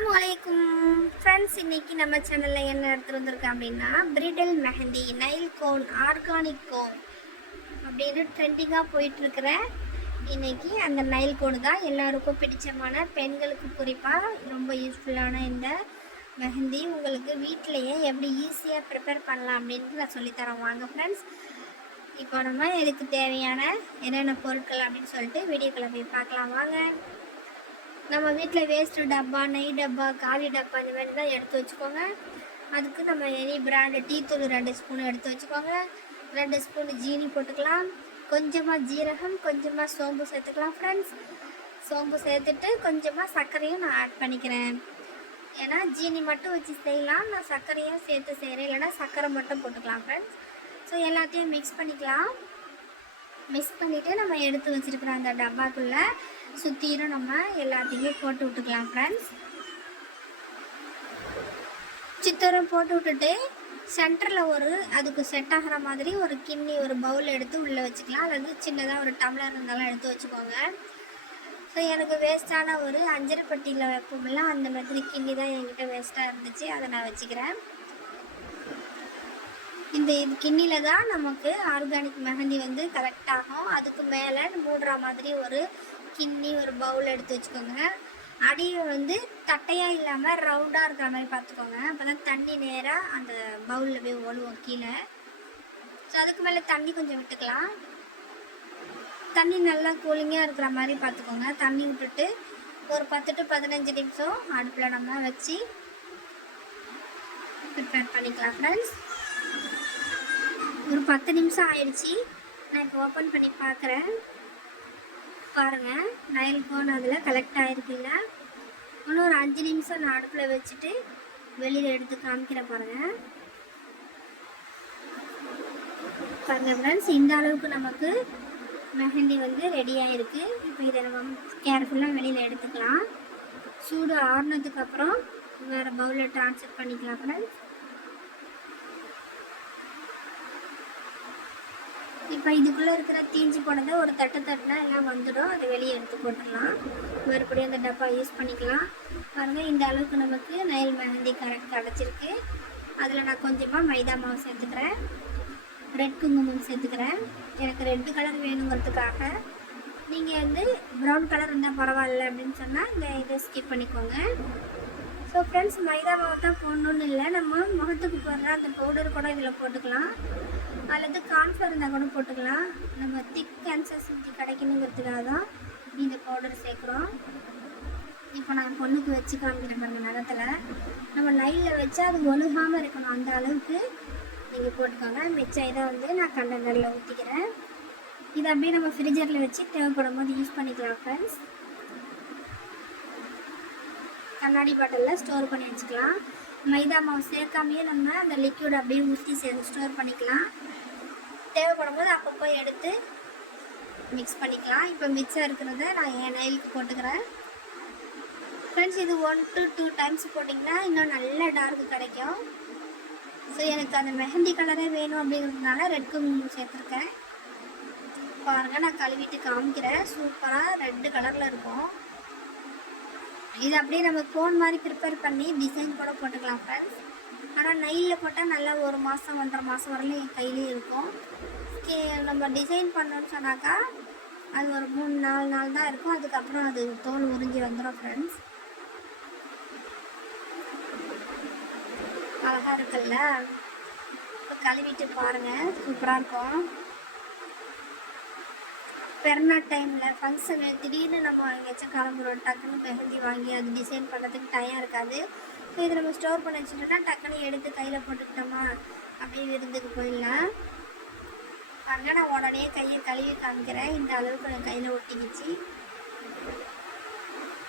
அஸ்லாம் வலைக்கும் ஃப்ரெண்ட்ஸ் இன்னைக்கு நம்ம சேனலில் என்ன எடுத்துகிட்டு வந்திருக்கோம் அப்படின்னா bridal mehndi nail cone organic cone அப்படின்னு ட்ரெண்டிங்காக போயிட்டுருக்கிற இன்னைக்கு அந்த நைல் கோன் தான் எல்லாருக்கும் பிடிச்சமான பெண்களுக்கு குறிப்பாக ரொம்ப யூஸ்ஃபுல்லான இந்த மெஹந்தி உங்களுக்கு வீட்டிலையே எப்படி ஈஸியாக ப்ரிப்பேர் பண்ணலாம் அப்படின்ட்டு நான் சொல்லித்தரேன் வாங்க ஃப்ரெண்ட்ஸ் இப்போ நம்ம இதுக்கு தேவையான என்னென்ன பொருட்கள் அப்படின்னு சொல்லிட்டு வீடியோக்களை போய் பார்க்கலாம். வாங்க. நம்ம வீட்டில் வேஸ்ட்டு டப்பா நெய் டப்பா காலி டப்பா இந்த மாதிரி தான் எடுத்து வச்சுக்கோங்க. அதுக்கு நம்ம எனி பிராண்டு டீ தூள் ரெண்டு ஸ்பூன் எடுத்து வச்சுக்கோங்க. ரெண்டு ஸ்பூன் ஜீனி போட்டுக்கலாம். கொஞ்சமாக ஜீரகம் கொஞ்சமாக சோம்பு சேர்த்துக்கலாம் ஃப்ரெண்ட்ஸ் சோம்பு சேர்த்துட்டு கொஞ்சமாக சர்க்கரையும் நான் ஆட் பண்ணிக்கிறேன். ஏன்னா ஜீனி மட்டும் வச்சு செய்யலாம். நான் சர்க்கரையும் சேர்த்து செய்கிறேன் இல்லைன்னா சர்க்கரை மட்டும் போட்டுக்கலாம் ஃப்ரெண்ட்ஸ் ஸோ எல்லாத்தையும் மிக்ஸ் பண்ணிக்கலாம். மிக்ஸ் பண்ணிவிட்டு நம்ம எடுத்து வச்சுருக்கிற அந்த டப்பாக்குள்ளே சுற்றிலும் நம்ம எல்லாத்தையுமே போட்டு விட்டுக்கலாம் ஃப்ரெண்ட்ஸ் சித்தரம் போட்டு விட்டுட்டு சென்டரில் ஒரு அதுக்கு செட் ஆகிற மாதிரி ஒரு கிண்ணி ஒரு பவுல் எடுத்து உள்ளே வச்சுக்கலாம். அல்லது சின்னதாக ஒரு டம்ளர் இருந்தாலும் எடுத்து வச்சுக்கோங்க. ஸோ எனக்கு வேஸ்ட்டான ஒரு அஞ்சரை பட்டியில் வைப்போம்ல அந்த மாதிரி கிண்ணி தான் என்கிட்ட வேஸ்ட்டாக இருந்துச்சு. அதை நான் வச்சுக்கிறேன். இந்த இது கிண்ணியில் தான் நமக்கு ஆர்கானிக் மெஹந்தி வந்து கலெக்ட் ஆகும். அதுக்கு மேலே மூடுற மாதிரி ஒரு கிண்ணி ஒரு பவுல் எடுத்து வச்சுக்கோங்க. அடியை வந்து தட்டையாக இல்லாமல் ரவுண்டாக இருக்கிற மாதிரி பார்த்துக்கோங்க. அப்போ தான் தண்ணி நேராக அந்த பவுலில் போய் ஒழுவோம் கீழே. ஸோ அதுக்கு மேலே தண்ணி கொஞ்சம் விட்டுக்கலாம். தண்ணி நல்லா கூலிங்காக இருக்கிற மாதிரி பார்த்துக்கோங்க. தண்ணி விட்டுட்டு ஒரு பத்து டு பதினஞ்சு நிமிஷம் அடுப்பில் நம்ம வச்சு ப்ரிப்பேர் பண்ணிக்கலாம் ஃப்ரெண்ட்ஸ் ஒரு பத்து நிமிஷம் ஆயிடுச்சு. நான் இப்போ ஓப்பன் பண்ணி பார்க்குறேன். பாருங்கள் நயல் கோன் அதில் கலெக்ட் ஆகிருக்குங்க இன்னும் ஒரு அஞ்சு நிமிஷம் நான் அடுப்பில் வச்சுட்டு வெளியில் எடுத்து காமிக்கிறேன் பாருங்கள் பாருங்கள் ஃப்ரெண்ட்ஸ் இந்த அளவுக்கு நமக்கு மெஹந்தி வந்து ரெடியாக இருக்குது இப்போ இதை நம்ம கேர்ஃபுல்லாக வெளியில் எடுத்துக்கலாம். சூடு ஆறுனதுக்கப்புறம் வேறு பவுலில் ட்ரான்ஸ்ஃபர் பண்ணிக்கலாம் ஃப்ரெண்ட்ஸ் இப்போ இதுக்குள்ளே இருக்கிற தீஞ்சு போனதை ஒரு தட்டு தட்டினா எல்லாம் வந்துடும். அதை வெளியே எடுத்து போட்டுடலாம். மறுபடியும் அந்த டப்பா யூஸ் பண்ணிக்கலாம். பாருங்கள் இந்த அளவுக்கு நமக்கு நயல் மெஹந்தி கரெக்ட் கிடச்சிருக்கு. அதில் நான் கொஞ்சமாக மைதா மாவு சேர்த்துக்கிறேன். ரெட் குங்குமம் சேர்த்துக்கிறேன். எனக்கு ரெட் கலர் வேணுங்கிறதுக்காக. நீங்கள் வந்து ப்ரௌன் கலர் இருந்தால் பரவாயில்ல அப்படின்னு சொன்னால் இந்த இதை ஸ்கிப் பண்ணிக்கோங்க. ஸோ ஃப்ரெண்ட்ஸ் மைதா மாவு தான் போடணுன்னு இல்லை. நம்ம முகத்துக்கு போடுற அந்த பவுடர் கூட இதில் போட்டுக்கலாம். அல்லது கான்ஃப்ளவர் இருந்தால் கூட போட்டுக்கலாம். நம்ம திக் கன்சிஸ்டன்சி கிடைக்கணுங்கிறதுக்காக தான் இந்த பவுடர் சேர்க்குறோம். இப்போ நான் பொண்ணுக்கு வச்சு காமிக்கிறேன் பாருங்க நேரத்தில் நம்ம லைனில் வச்சா அது ஒழுகாமல் இருக்கணும் அந்த அளவுக்கு. நீங்கள் போட்டுக்கோங்க. மிச்சம் இதை வந்து நான் கண்டனரில் ஊற்றிக்கிறேன் இதை அப்படியே நம்ம ஃப்ரிட்ஜரில் வச்சு தேவைப்படும் போது யூஸ் பண்ணிக்கலாம் ஃப்ரெண்ட்ஸ் கண்ணாடி பாட்டிலில் ஸ்டோர் பண்ணி வச்சுக்கலாம். மைதா மாவு சேர்க்காமையே நம்ம அந்த லிக்யூட் அப்படியே ஊற்றி சேர்த்து ஸ்டோர் பண்ணிக்கலாம். தேவைப்படும் போது அப்பப்போ எடுத்து மிக்ஸ் பண்ணிக்கலாம். இப்போ மிச்சம் இருக்கிறத நான் என் நெயிலுக்கு போட்டுக்கிறேன். ஃப்ரெண்ட்ஸ் இது ஒன் டு டூ டைம்ஸ் போட்டிங்கன்னா இன்னும் நல்ல டார்க் கிடைக்கும். ஸோ எனக்கு அந்த மெஹந்தி கலரே வேணும் அப்படிங்கிறதுனால ரெட் குங்குமம் சேர்த்துருக்கேன். பாருங்கள் நான் கழுவிட்டு காமிக்கிறேன். சூப்பராக ரெட்டு கலரில் இருக்கும். இது அப்படியே நம்ம கோன் மாதிரி ப்ரிப்பேர் பண்ணி டிசைன் கூட போட்டுக்கலாம் ஃப்ரெண்ட்ஸ் ஆனால் நெயிலில் போட்டால் நல்லா ஒரு மாதம் ஒன்றரை மாதம் வரலையும் என் கையிலே இருக்கும். கே- நம்ம டிசைன் பண்ணோன்னு சொன்னாக்கா அது ஒரு மூணு நாலு நாள் தான் இருக்கும். அதுக்கப்புறம் அது தோல் உறிஞ்சி வந்துடும் ஃப்ரெண்ட்ஸ் அழகாக இருக்குல்ல? இப்போ கழுவிட்டு பாருங்கள் சூப்பராக இருக்கும். பிறந்த டைமில் ஃபங்க்ஷனு திடீர்னு நம்ம எங்கேயாச்சும் கிளம்புறோம் டக்குன்னு மெஹந்தி வாங்கி அது டிசைன் பண்ணுறதுக்கு டைம் இருக்காது. ஸோ இதை நம்ம ஸ்டோர் பண்ணி வச்சுட்டோம்னா டக்குன்னு எடுத்து கையில் போட்டுக்கிட்டோமா? அப்படியே விருந்துக்கு போயிடலாம். பாருங்க நான் உடனே கையை கழுவி காமிக்கிறேன். இந்த அளவுக்கு நான் கையில் ஒட்டிக்கிச்சு.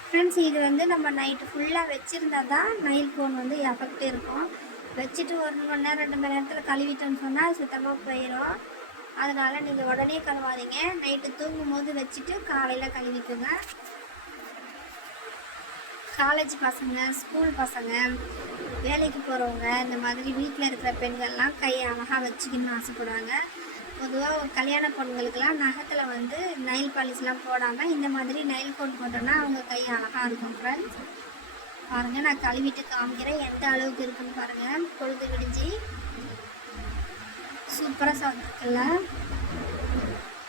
ஃப்ரெண்ட்ஸ் இது வந்து நம்ம நைட்டு ஃபுல்லாக வச்சுருந்தா தான் நைல் ஃபோன் வந்து எஃபெக்ட் இருக்கும். வச்சுட்டு ஒரு மணி நேரம் ரெண்டு மணி நேரத்தில் கழுவிட்டோன்னு சொன்னால் சுத்தமாக போயிடும் அதனால் நீங்கள் உடனே கழுவாதீங்க நைட்டு தூங்கும் போது வச்சுட்டு காலையில் கழுவிக்கோங்க. காலேஜ் பசங்க ஸ்கூல் பசங்க வேலைக்கு போகிறவங்க இந்த மாதிரி வீட்டில் இருக்கிற பெண்கள்லாம் கையை அழகாக வச்சுக்கணும்னு ஆசைப்படுவாங்க. பொதுவாக கல்யாண பொண்ணுங்களுக்கெல்லாம் நகத்தில் வந்து நைல் பாலிஷ்லாம் போடாமல் இந்த மாதிரி நைல் கோட் போட்டோன்னா அவங்க கை அழகாக இருக்கும் ஃப்ரெண்ட்ஸ் பாருங்கள் நான் கழுவிட்டு காமிக்கிறேன். எந்த அளவுக்கு இருக்குன்னு பாருங்கள் பொழுது விடிஞ்சு சூப்பராக சாப்பிட்ருக்குல்ல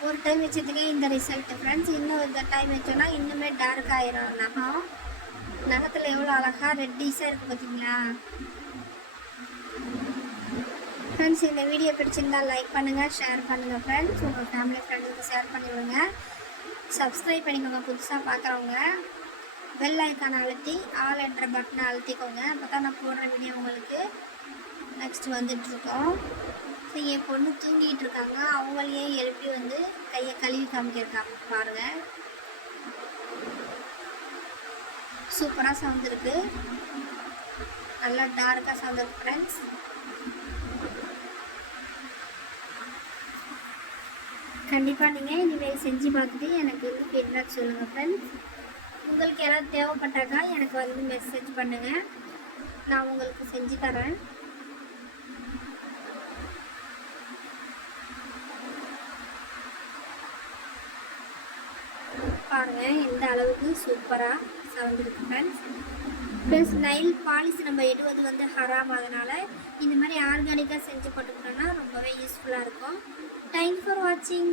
ஒரு டைம் வச்சதுக்கே இந்த ரிசல்ட்டு ஃப்ரெண்ட்ஸ் இன்னும் இந்த டைம் வச்சோன்னா இன்னுமே டார்க் ஆயிரும். நகம் நகத்தில் எவ்வளோ அழகாக ரெட்டிஸாக இருக்குது பார்த்தீங்களா ஃப்ரெண்ட்ஸ் இந்த வீடியோ பிடிச்சிருந்தா லைக் பண்ணுங்கள் ஷேர் பண்ணுங்கள் ஃப்ரெண்ட்ஸ் உங்கள் ஃபேமிலி ஃப்ரெண்ட்ஸுக்கு ஷேர் பண்ணி விடுங்க. சப்ஸ்கிரைப் பண்ணிக்கோங்க புதுசாக பார்க்குறவங்க பெல் ஐக்கானை அழுத்தி ஆல் என்ற பட்டனை அழுத்திக்கோங்க. அப்போ தான் நான் போடுற வீடியோ உங்களுக்கு நெக்ஸ்ட் வந்துட்டுருக்கோம் ஸோ என் பொண்ணு தூங்கிட்டு இருக்காங்க. அவங்களையே எழுப்பி வந்து கையை கழுவி காமிக்கிறக்காங்க பாருங்கள் சூப்பராக சவுந்திருக்கு நல்லா டார்க்காக சவுந்திருக்கு ஃப்ரெண்ட்ஸ் கண்டிப்பாக நீங்கள் இனிமேல் செஞ்சு பார்த்துட்டு எனக்கு வந்து ஃபீட்பேக் சொல்லுங்கள் ஃப்ரெண்ட்ஸ் உங்களுக்கு யாராவது தேவைப்பட்டாக்கா எனக்கு வந்து மெசேஜ் பண்ணுங்கள் நான் உங்களுக்கு செஞ்சு தரேன். பாருங்கள் எந்த அளவுக்கு சூப்பராக சவந்திருக்கு ஃப்ரெண்ட்ஸ் ப்ளஸ் நைல் பாலிசி நம்ம எடுவது வந்து ஹராம் அதனால் இந்த மாதிரி ஆர்கானிக்காக செஞ்சு போட்டுக்கிட்டோம்னா ரொம்பவே யூஸ்ஃபுல்லாக இருக்கும். தேங்க்ஸ் ஃபார் வாட்சிங்